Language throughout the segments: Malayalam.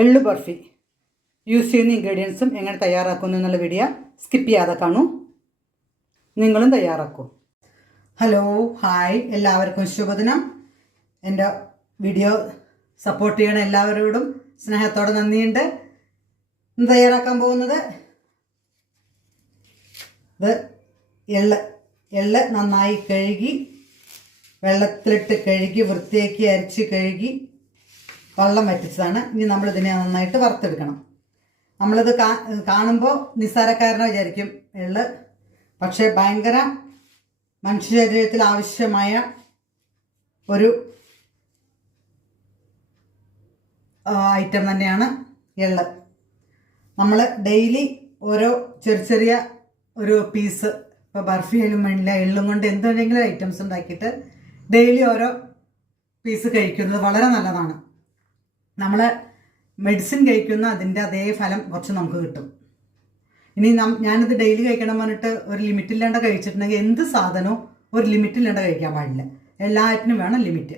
എള്ളു ബർഫി യൂസ് ചെയ്യുന്ന ഇൻഗ്രീഡിയൻസും എങ്ങനെ തയ്യാറാക്കുന്നു എന്നുള്ള വീഡിയോ സ്കിപ്പ് ചെയ്യാതെ കാണൂ. നിങ്ങളും തയ്യാറാക്കൂ. ഹലോ, ഹായ്, എല്ലാവർക്കും ശുഭദിനം. എൻ്റെ വീഡിയോ സപ്പോർട്ട് ചെയ്യണ എല്ലാവരോടും സ്നേഹത്തോടെ നന്ദിയുണ്ട്. ഇന്ന് തയ്യാറാക്കാൻ പോകുന്നത് ഇത് എള്ള് നന്നായി കഴുകി വെള്ളത്തിലിട്ട് കഴുകി വൃത്തിയാക്കി അരിച്ച് കഴുകി വെള്ളം വറ്റിച്ചതാണ്. ഇനി നമ്മളിതിനെ നന്നായിട്ട് വറുത്തെടുക്കണം. നമ്മളിത് കാണുമ്പോൾ നിസ്സാരക്കാരനെ വിചാരിക്കും എള്ള്, പക്ഷേ ഭയങ്കര മനുഷ്യ ശരീരത്തിൽ ആവശ്യമായ ഒരു ഐറ്റം തന്നെയാണ് എള്ള്. നമ്മൾ ഡെയിലി ഓരോ ചെറിയ ഒരു പീസ്, ഇപ്പോൾ ബർഫി ആയാലും വേണ്ടില്ല, എള്ളും കൊണ്ട് എന്തെങ്കിലും ഐറ്റംസ് ഉണ്ടാക്കിയിട്ട് ഡെയിലി ഓരോ പീസ് കഴിക്കുന്നത് വളരെ നല്ലതാണ്. നമ്മൾ മെഡിസിൻ കഴിക്കുന്ന അതിൻ്റെ അതേ ഫലം കുറച്ച് നമുക്ക് കിട്ടും. ഇനി ഞാനിത് ഡെയിലി കഴിക്കണം പറഞ്ഞിട്ട് ഒരു ലിമിറ്റില്ലാണ്ട് കഴിച്ചിട്ടുണ്ടെങ്കിൽ എന്ത് സാധനവും ഒരു ലിമിറ്റില്ലാണ്ട് കഴിക്കാൻ പാടില്ല. എല്ലാറ്റിനും വേണം ലിമിറ്റ്.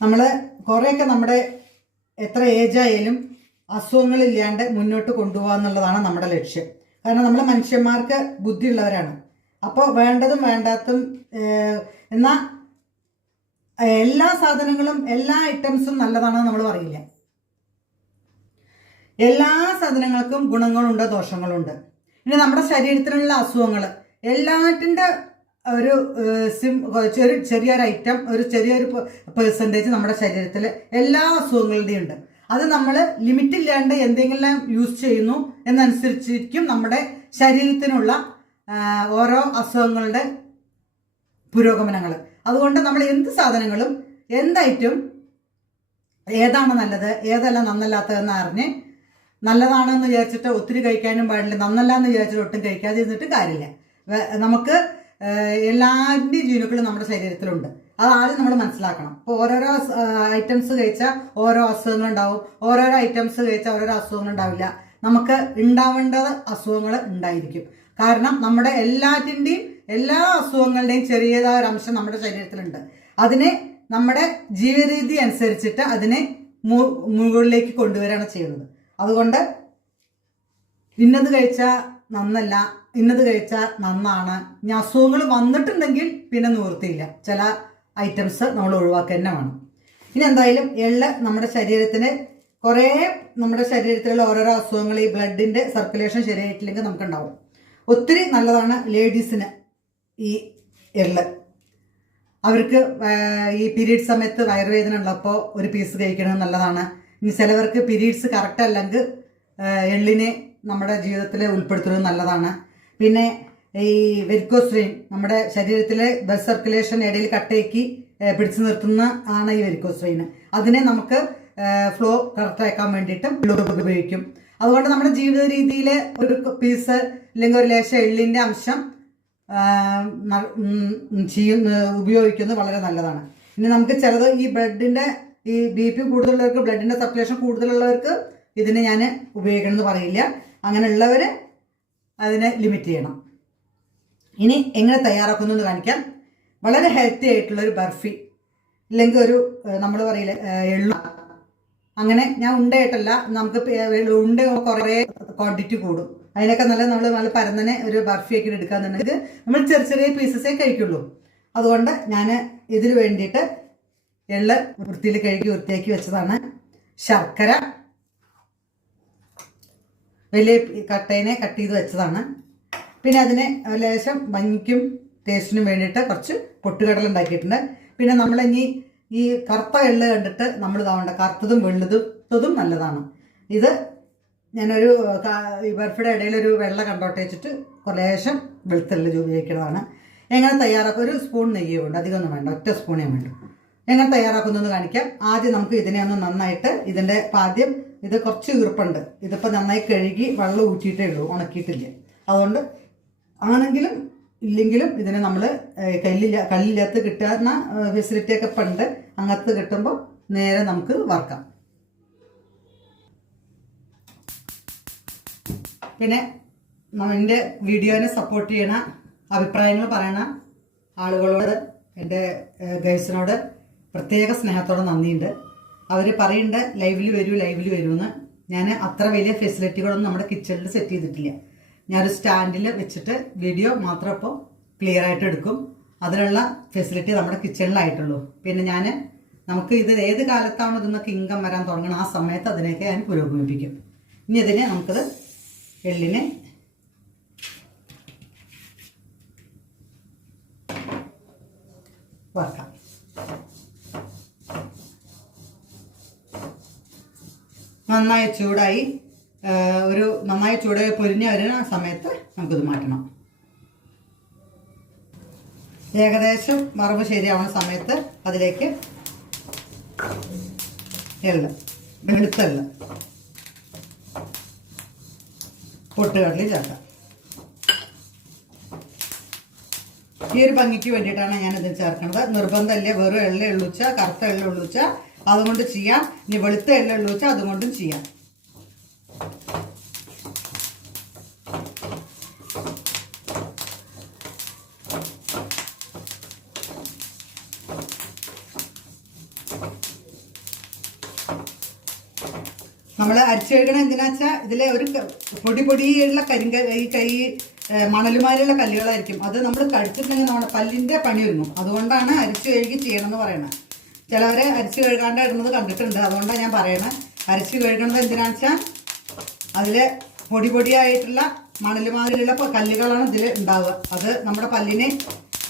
നമ്മൾ കുറേയൊക്കെ നമ്മുടെ എത്ര ഏജായാലും അസുഖങ്ങളില്ലാണ്ട് മുന്നോട്ട് കൊണ്ടുപോകുക എന്നുള്ളതാണ് നമ്മുടെ ലക്ഷ്യം. കാരണം നമ്മൾ മനുഷ്യന്മാർക്ക് ബുദ്ധിയുള്ളവരാണ്. അപ്പോൾ വേണ്ടതും വേണ്ടാത്തതും എന്നാൽ എല്ലാ സാധനങ്ങളും എല്ലാ ഐറ്റംസും നല്ലതാണെന്ന് നമ്മൾ പറയില്ല. എല്ലാ സാധനങ്ങൾക്കും ഗുണങ്ങളുണ്ട്, ദോഷങ്ങളുണ്ട്. ഇനി നമ്മുടെ ശരീരത്തിലുള്ള അസുഖങ്ങൾ എല്ലാറ്റിൻ്റെ ഒരു ചെറിയൊരു ഐറ്റം, ഒരു ചെറിയൊരു പെർസെൻറ്റേജ് നമ്മുടെ ശരീരത്തിൽ എല്ലാ അസുഖങ്ങളുടെയും ഉണ്ട്. അത് നമ്മൾ ലിമിറ്റില്ലാണ്ട് എന്തെങ്കിലും യൂസ് ചെയ്യുന്നു എന്നനുസരിച്ചിരിക്കും നമ്മുടെ ശരീരത്തിനുള്ള ഓരോ അസുഖങ്ങളുടെ പുരോഗമനങ്ങൾ. അതുകൊണ്ട് നമ്മൾ എന്ത് സാധനങ്ങളും എന്തായിട്ടും ഏതാണ് നല്ലത് ഏതല്ല നന്നല്ലാത്തതെന്ന് അറിഞ്ഞ് നല്ലതാണെന്ന് വിചാരിച്ചിട്ട് ഒത്തിരി കഴിക്കാനും പാടില്ല, നന്നല്ല എന്ന് വിചാരിച്ചിട്ട് ഒട്ടും കഴിക്കാതെ ഇരുന്നിട്ട് കാര്യമില്ല. നമുക്ക് എല്ലാവരുടെയും ജീനുക്കളും നമ്മുടെ ശരീരത്തിലുണ്ട്. അത് ആദ്യം നമ്മൾ മനസ്സിലാക്കണം. അപ്പോൾ ഓരോരോ ഐറ്റംസ് കഴിച്ചാൽ ഓരോ അസുഖങ്ങളുണ്ടാവും, ഓരോരോ ഐറ്റംസ് കഴിച്ചാൽ ഓരോരോ അസുഖങ്ങളുണ്ടാവില്ല. നമുക്ക് ഉണ്ടാവേണ്ടത് അസുഖങ്ങൾ ഉണ്ടായിരിക്കും. കാരണം നമ്മുടെ എല്ലാറ്റിൻ്റെയും എല്ലാ അസുഖങ്ങളുടെയും ചെറിയതായ ഒരു അംശം നമ്മുടെ ശരീരത്തിലുണ്ട്. അതിനെ നമ്മുടെ ജീവിതരീതി അനുസരിച്ചിട്ട് അതിനെ മുകളിലേക്ക് കൊണ്ടുവരികയാണ് ചെയ്യുന്നത്. അതുകൊണ്ട് ഇന്നത് കഴിച്ചാൽ നന്നല്ല, ഇന്നത് കഴിച്ചാൽ നന്നാണ്. ഇനി അസുഖങ്ങൾ വന്നിട്ടുണ്ടെങ്കിൽ പിന്നെ നിവൃത്തിയില്ല. ചില ഐറ്റംസ് നമ്മൾ ഒഴിവാക്കുക തന്നെ വേണം. ഇനി എന്തായാലും എള്ള് നമ്മുടെ ശരീരത്തിന് നമ്മുടെ ശരീരത്തിലുള്ള ഓരോരോ അസുഖങ്ങൾ, ഈ ബ്ലഡിൻ്റെ സർക്കുലേഷൻ ശരിയായിട്ടില്ലെങ്കിൽ നമുക്കുണ്ടാവും. ഒത്തിരി നല്ലതാണ് ലേഡീസിന് ഈ എള്ള്. അവർക്ക് ഈ പീരീഡ്സ് സമയത്ത് വയറുവേദന ഉള്ളപ്പോൾ ഒരു പീസ് കഴിക്കുന്നത് നല്ലതാണ്. ഇനി ചിലവർക്ക് പീരീഡ്സ് കറക്റ്റ് അല്ലെങ്കിൽ എള്ളിനെ നമ്മുടെ ജീവിതത്തിൽ ഉൾപ്പെടുത്തുന്നത് നല്ലതാണ്. പിന്നെ ഈ വെരിക്കോസ് വെയിൻ, നമ്മുടെ ശരീരത്തിലെ ബ്ലഡ് സർക്കുലേഷൻ ഇടയിൽ കട്ടയാക്കി പിടിച്ചു നിർത്തുന്ന ആണ് ഈ വെരിക്കോസ് വെയിൻ. അതിനെ നമുക്ക് ഫ്ലോ കറക്റ്റാക്കാൻ വേണ്ടിയിട്ടും ഉപയോഗിക്കും. അതുകൊണ്ട് നമ്മുടെ ജീവിത രീതിയിൽ ഒരു പീസ് അല്ലെങ്കിൽ ഒരു ലേശം എള്ളിൻ്റെ അംശം ഉപയോഗിക്കുന്നത് വളരെ നല്ലതാണ്. ഇനി നമുക്ക് ചിലത് ഈ ബ്ലഡിൻ്റെ ഈ BP കൂടുതലുള്ളവർക്ക്, ബ്ലഡിൻ്റെ സർക്കുലേഷൻ കൂടുതലുള്ളവർക്ക് ഇതിനെ ഞാൻ ഉപയോഗിക്കണമെന്ന് പറയില്ല. അങ്ങനെയുള്ളവർ അതിനെ ലിമിറ്റ് ചെയ്യണം. ഇനി എങ്ങനെ തയ്യാറാക്കുന്നു എന്ന് കാണിക്കാം. വളരെ ഹെൽത്തി ആയിട്ടുള്ളൊരു ബർഫി, ഇല്ലെങ്കിൽ ഒരു നമ്മൾ പറയില്ല എള്ളു, അങ്ങനെ ഞാൻ ഉണ്ടയായിട്ടല്ല, നമുക്ക് ഉണ്ട കുറേ ക്വാണ്ടിറ്റി കൂടും. അതിനൊക്കെ നമ്മൾ പരന്നനെ ഒരു ബർഫി ആക്കി എടുക്കാന്നുണ്ടെങ്കിൽ നമ്മൾ ചെറിയ പീസസേ കഴിക്കുള്ളൂ. അതുകൊണ്ട് ഞാൻ ഇതിന് വേണ്ടിയിട്ട് എള്ള് വൃത്തിയിൽ കഴുകി വൃത്തിയാക്കി വെച്ചതാണ്. ശർക്കര വലിയ കട്ടേനെ കട്ട് ചെയ്ത് വെച്ചതാണ്. പിന്നെ അതിനെ ലേശം ഭംഗിക്കും ടേസ്റ്റിനും വേണ്ടിയിട്ട് കുറച്ച് പൊട്ടുകടല ഉണ്ടാക്കിയിട്ടുണ്ട്. പിന്നെ നമ്മളിനി ഈ കറുത്ത എള്ള് കണ്ടിട്ട് നമ്മൾ ഇതാവേണ്ട, കറുത്തതും വെളുത്തതും നല്ലതാണ്. ഇത് ഞാനൊരു ഈ ബർഫിയുടെ ഇടയിലൊരു വെള്ള കണ്ടോട്ടെ വെച്ചിട്ട് ലേശം വെളുത്തുള്ളി ഉപയോഗിക്കുന്നതാണ്. എങ്ങനെ തയ്യാറാക്കും? ഒരു സ്പൂൺ നെയ്യ് കൊണ്ട്, അധികമൊന്നും വേണ്ട, ഒറ്റ സ്പൂണേ വേണ്ടു. എങ്ങനെ തയ്യാറാക്കുന്നതെന്ന് കാണിക്കാം. ആദ്യം നമുക്ക് ഇതിനെ ഒന്ന് നന്നായിട്ട്, ഇതിൻ്റെ ആദ്യം ഇത് കുറച്ച് ഈർപ്പുണ്ട്, ഇതിപ്പോൾ നന്നായി കഴുകി വെള്ളം ഊറ്റിയിട്ടേ ഉള്ളൂ, ഉണക്കിയിട്ടില്ല. അതുകൊണ്ട് ആണെങ്കിലും ഇല്ലെങ്കിലും ഇതിനെ നമ്മൾ കല്ലില്ലാത്ത കിട്ടുന്ന ഫെസിലിറ്റിയൊക്കെ പണ്ട് അങ്ങനത്തെ കിട്ടുമ്പോൾ നേരെ നമുക്ക് വറുക്കാം. പിന്നെ എൻ്റെ വീഡിയോനെ സപ്പോർട്ട് ചെയ്യണ, അഭിപ്രായങ്ങൾ പറയണ ആളുകളോട്, എൻ്റെ ഗൈസിനോട് പ്രത്യേക സ്നേഹത്തോടെ നന്ദിയുണ്ട്. അവർ പറയുന്നുണ്ട് ലൈവിൽ വരുമെന്ന്. ഞാൻ അത്ര വലിയ ഫെസിലിറ്റികളൊന്നും നമ്മുടെ കിച്ചണിൽ സെറ്റ് ചെയ്തിട്ടില്ല. ഞാനൊരു സ്റ്റാൻഡിൽ വെച്ചിട്ട് വീഡിയോ മാത്രം ഇപ്പോൾ ക്ലിയർ ആയിട്ട് എടുക്കും. അതിനുള്ള ഫെസിലിറ്റി നമ്മുടെ കിച്ചണിലായിട്ടുള്ളൂ. പിന്നെ നമുക്ക് ഇത് ഏത് കാലത്താണോ ഇതെന്നൊക്കെ ഇൻകം വരാൻ തുടങ്ങണം, ആ സമയത്ത് അതിനെയൊക്കെ ഞാൻ പുരോഗമിപ്പിക്കും. ഇനി ഇതിനെ നമുക്കത് എള്ളിനെ വറക്കാം. നന്നായി ചൂടായി പൊരിഞ്ഞ് വരുന്ന സമയത്ത് നമുക്കിത് മാറ്റണം. ഏകദേശം വറവ് ശരിയാവുന്ന സമയത്ത് അതിലേക്ക് വെളുത്ത എള്ള് പൊട്ടുകടലിൽ ചേർക്കാം. ഈ ഒരു ഭംഗിക്ക് വേണ്ടിയിട്ടാണ് ഞാനിത് ചേർക്കുന്നത്. നിർബന്ധമല്ലേ, വെറും എള്ളുച്ച, കറുത്ത എള്ളുച്ച അതുകൊണ്ട് ചെയ്യാം. ഇനി വെളുത്ത എള്ളുച്ച അതുകൊണ്ടും ചെയ്യാം. നമ്മൾ അരിച്ചു കഴുകണ എന്തിനാ വെച്ചാൽ ഇതിലെ ഒരു പൊടിയുള്ള കൈ മണലുമാരിയുള്ള കല്ലുകളായിരിക്കും. അത് നമ്മൾ കഴിച്ചിട്ടുണ്ടെങ്കിൽ നമ്മുടെ പല്ലിൻ്റെ പണി ഒരുങ്ങും. അതുകൊണ്ടാണ് അരിച്ചു കഴുകി ചെയ്യണമെന്ന് പറയണത്. ചിലവരെ അരിച്ചു കഴുകാണ്ട് ഇടുന്നത് കണ്ടിട്ടുണ്ട്. അതുകൊണ്ടാണ് ഞാൻ പറയണത്. അരിച്ചു കഴുകണത് എന്തിനാണെന്ന് വെച്ചാൽ അതിലെ പൊടിയായിട്ടുള്ള മണലുമാരിലുള്ള കല്ലുകളാണ് ഇതിൽ ഉണ്ടാവുക. അത് നമ്മുടെ പല്ലിനെ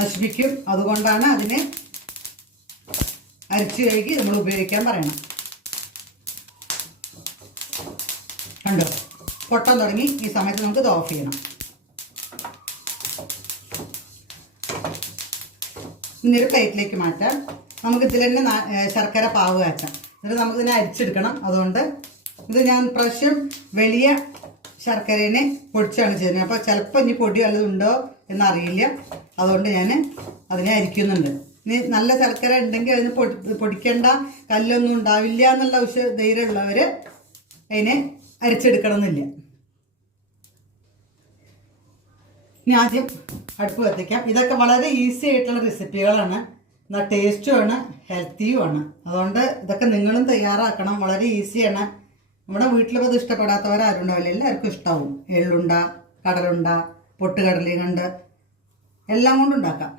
നശിപ്പിക്കും. അതുകൊണ്ടാണ് അതിനെ അരിച്ചു കഴുകി നമ്മൾ ഉപയോഗിക്കാൻ പറയണം. കണ്ടോ, പൊട്ടാൻ തുടങ്ങി. ഈ സമയത്ത് നമുക്ക് ഇത് ഓഫ് ചെയ്യണം. ഇന്നൊരു പ്ലേറ്റിലേക്ക് മാറ്റാം. നമുക്ക് ഇതിൽ തന്നെ ശർക്കര പാവ് കാച്ചാം. എന്നിട്ട് നമുക്കിതിനെ അരിച്ചെടുക്കണം. അതുകൊണ്ട് ഇത് ഞാൻ പ്രാവശ്യം വലിയ ശർക്കരേനെ പൊടിച്ചാണ് ചെയ്യുന്നത്. അപ്പോൾ ചിലപ്പോൾ ഇനി പൊടി വല്ലതും ഉണ്ടോ എന്നറിയില്ല. അതുകൊണ്ട് ഞാൻ അതിനെ അരിക്കുന്നുണ്ട്. ഇനി നല്ല ശർക്കര ഉണ്ടെങ്കിൽ അതിന് പൊടിക്കേണ്ട, കല്ലൊന്നും ഉണ്ടാവില്ല എന്നുള്ള ധൈര്യമുള്ളവർ അതിനെ അരിച്ചെടുക്കണം എന്നില്ല. ഇനി ആദ്യം അടുപ്പ് കത്തിക്കാം. ഇതൊക്കെ വളരെ ഈസി ആയിട്ടുള്ള റെസിപ്പികളാണ്. എന്നാൽ ടേസ്റ്റുമാണ്, ഹെൽത്തിയുമാണ്. അതുകൊണ്ട് ഇതൊക്കെ നിങ്ങളും തയ്യാറാക്കണം. വളരെ ഈസിയാണ്. നമ്മുടെ വീട്ടിലിപ്പോൾ ഇത് ഇഷ്ടപ്പെടാത്തവരാരും ഉണ്ടാവില്ല. എല്ലാവർക്കും ഇഷ്ടമാവും. എള്ളുണ്ട, കടലുണ്ട, പൊട്ടുകടലയും കൊണ്ട് എല്ലാം കൊണ്ടും ഉണ്ടാക്കാം.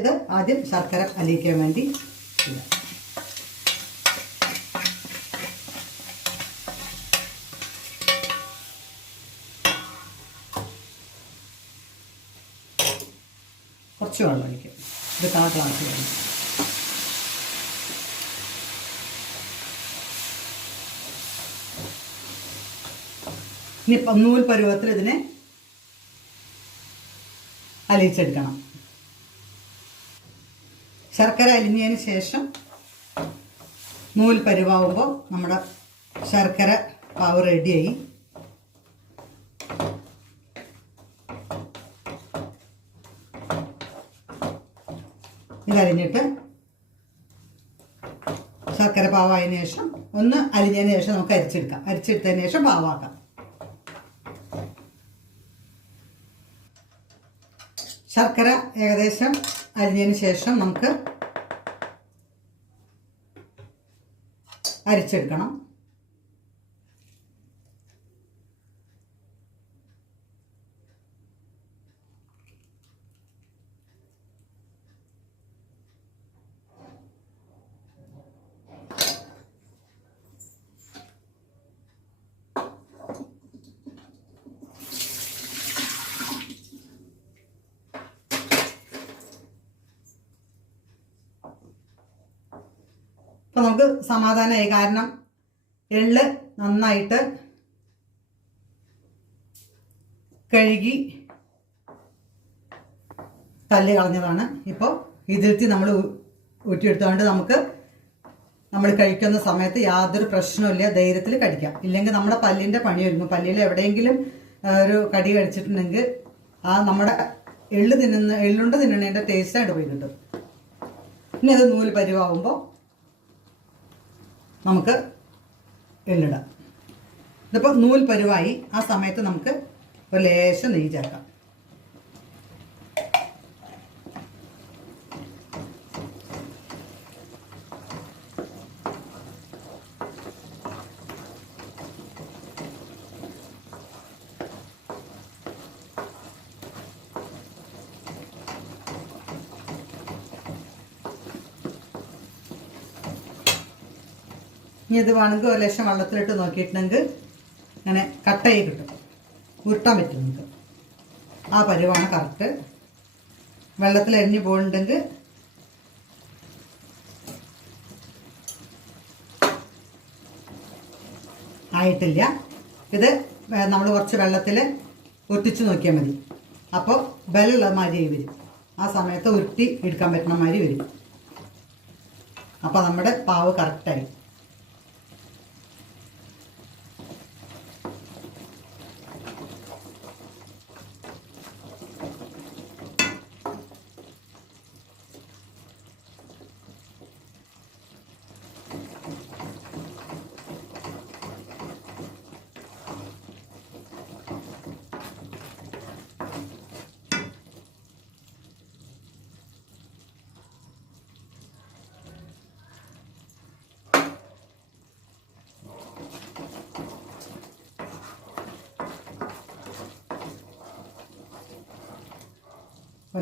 ഇത് ആദ്യം ശർക്കര അലിയിക്കാൻ വേണ്ടി ചെയ്യാം. കുറച്ച് വെള്ളം ഒഴിക്കും. ഇത് 1/4 ഗ്ലാസ് വേണം. ഇനി നൂൽ പരുവത്തിൽ ഇതിനെ അലിയിച്ചെടുക്കണം. ശർക്കര അലിഞ്ഞതിന് ശേഷം നൂൽ പരുവാകുമ്പോൾ നമ്മുടെ ശർക്കര പാവ് റെഡിയായി. ഇതരിഞ്ഞിട്ട് ശർക്കര പാവായതിനു ശേഷം ഒന്ന് അലിഞ്ഞതിന് ശേഷം നമുക്ക് അരിച്ചെടുക്കാം. അരിച്ചെടുത്തതിന് ശേഷം പാവാക്കാം. ശർക്കര ഏകദേശം അരിഞ്ഞതിന് ശേഷം നമുക്ക് അരിച്ചെടുക്കണം. അപ്പോൾ നമുക്ക് സമാധാനമായി. കാരണം എള്ള് നന്നായിട്ട് കഴുകി കല്ല് കളഞ്ഞതാണ്. ഇപ്പോൾ ഇതിലത്തി നമ്മൾ ഊറ്റിയെടുത്തുകൊണ്ട് നമ്മൾ കഴിക്കുന്ന സമയത്ത് യാതൊരു പ്രശ്നമില്ല, ധൈര്യത്തിൽ കഴിക്കാം. ഇല്ലെങ്കിൽ നമ്മുടെ പല്ലിൻ്റെ പണി വരുമ്പോൾ പല്ലിൽ എവിടെയെങ്കിലും ഒരു കടി കഴിച്ചിട്ടുണ്ടെങ്കിൽ നമ്മുടെ എള്ളുണ്ട് തിന്നണേൻ്റെ ടേസ്റ്റായിട്ട് പോയി കിട്ടും. ഇനി അത് നൂല് പരിവാകുമ്പോൾ നമുക്ക് എള്ളിടാം. ഇതിപ്പോൾ നൂൽ പരുവായി. ആ സമയത്ത് നമുക്ക് ഒരു ലേശം നെയ്യ് ചേർക്കാം. ഇനി ഇത് വേണമെങ്കിൽ ഒരു ലക്ഷം വെള്ളത്തിലിട്ട് നോക്കിയിട്ടുണ്ടെങ്കിൽ ഇങ്ങനെ കട്ടായി കിട്ടും, ഉരുട്ടാൻ പറ്റും നമുക്ക്. ആ പരുവാണ് കറക്റ്റ്. വെള്ളത്തിൽ എരിഞ്ഞ് പോയിട്ടുണ്ടെങ്കിൽ ആയിട്ടില്ല. ഇത് നമ്മൾ കുറച്ച് വെള്ളത്തിൽ ഒറ്റിച്ച് നോക്കിയാൽ മതി. അപ്പോൾ ബലമുള്ള മാതിരി വരും. ആ സമയത്ത് ഉരുട്ടി എടുക്കാൻ പറ്റുന്ന മാതിരി വരും. അപ്പോൾ നമ്മുടെ പാവ് കറക്റ്റായി.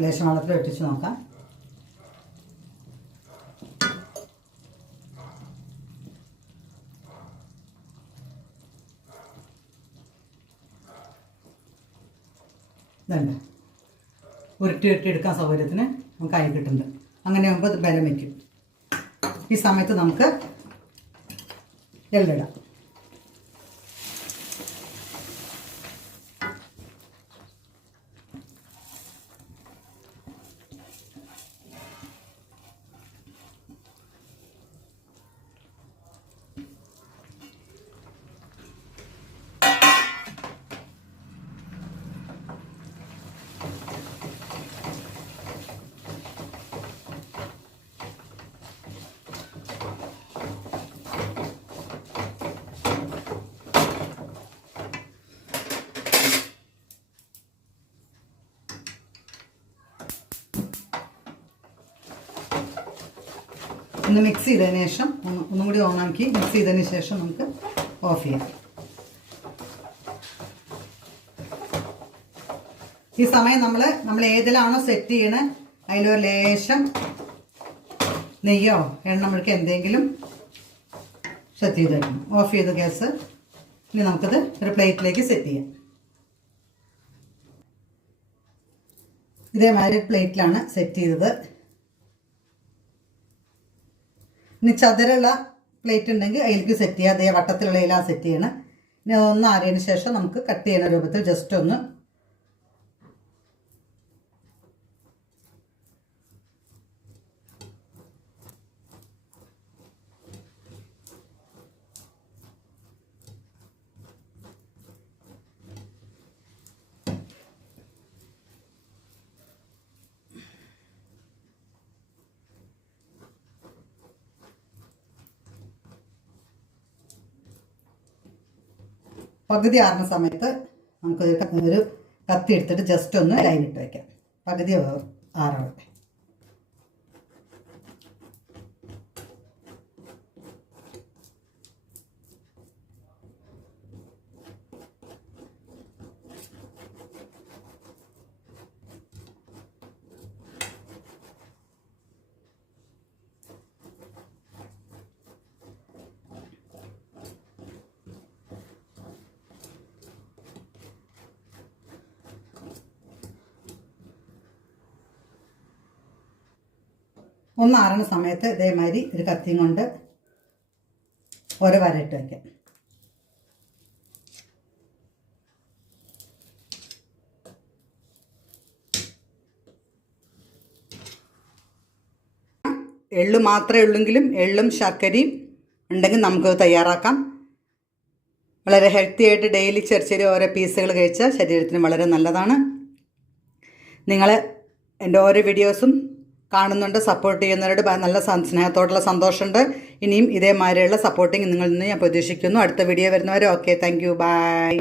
ലേശം വെള്ളത്തിൽ ഇട്ടിച്ച് നോക്കാം. ഇതുണ്ട്, ഉരുട്ടി എടുക്കാൻ സൗകര്യത്തിന് നമുക്ക് ആയി കിട്ടുന്നുണ്ട്. അങ്ങനെ ആകുമ്പോൾ ഇത് ബലം വയ്ക്കും. ഈ സമയത്ത് നമുക്ക് എള്ളിടാം. ഒന്ന് മിക്സ് ചെയ്തതിന് ശേഷം ഒന്നും കൂടി ഓണാക്കി മിക്സ് ചെയ്തതിന് ശേഷം നമുക്ക് ഓഫ് ചെയ്യാം. ഈ സമയം നമ്മൾ ഏതിലാണോ സെറ്റ് ചെയ്യണേ അതിലൊരു ലേശം നെയ്യോ എണ്ണമെഴുക്ക് എന്തെങ്കിലും സെറ്റ് ചെയ്ത് വയ്ക്കണം. ഓഫ് ചെയ്ത് ഗ്യാസ്. ഇനി നമുക്കത് ഒരു പ്ലേറ്റിലേക്ക് സെറ്റ് ചെയ്യാം. ഇതേമാതിരി പ്ലേറ്റിലാണ് സെറ്റ് ചെയ്തത്. ഇനി ചതുരമുള്ള പ്ലേറ്റ് ഉണ്ടെങ്കിൽ അതിലേക്ക് സെറ്റ് ചെയ്യുക. അതേ വട്ടത്തിലുള്ള ഇല സെറ്റ് ചെയ്യണം. ഇനി ഒന്ന് ആറിയതിന് ശേഷം നമുക്ക് കട്ട് ചെയ്യുന്ന രൂപത്തിൽ ജസ്റ്റ് ഒന്ന് പകുതി ആറുന്ന സമയത്ത് നമുക്കൊരു കത്തി എടുത്തിട്ട് ജസ്റ്റ് ഒന്ന് ലൈനിട്ട് വയ്ക്കാം. പകുതി ആറാവട്ടെ. ഒന്ന് ആറുന്ന സമയത്ത് ഇതേമാതിരി ഒരു കത്തിയും കൊണ്ട് ഓരോ വരയിട്ട് വയ്ക്കാം. എള്ള് മാത്രമേ ഉള്ളെങ്കിലും എള്ളും ശർക്കരയും ഉണ്ടെങ്കിൽ നമുക്ക് തയ്യാറാക്കാം. വളരെ ഹെൽത്തി ആയിട്ട് ഡെയിലി ചെറിയ ഓരോ പീസുകൾ കഴിച്ചാൽ ശരീരത്തിന് വളരെ നല്ലതാണ്. നിങ്ങൾ എൻ്റെ ഓരോ വീഡിയോസും കാണുന്നുണ്ട്, സപ്പോർട്ട് ചെയ്യുന്നവരോട് നല്ല സ്നേഹത്തോടുള്ള സന്തോഷമുണ്ട്. ഇനിയും ഇതേമാതിരിയുള്ള സപ്പോർട്ടിങ് നിങ്ങളിൽ നിന്ന് ഞാൻ പ്രതീക്ഷിക്കുന്നു. അടുത്ത വീഡിയോ വരുന്നവരെ ഓക്കെ, താങ്ക് യു, ബൈ.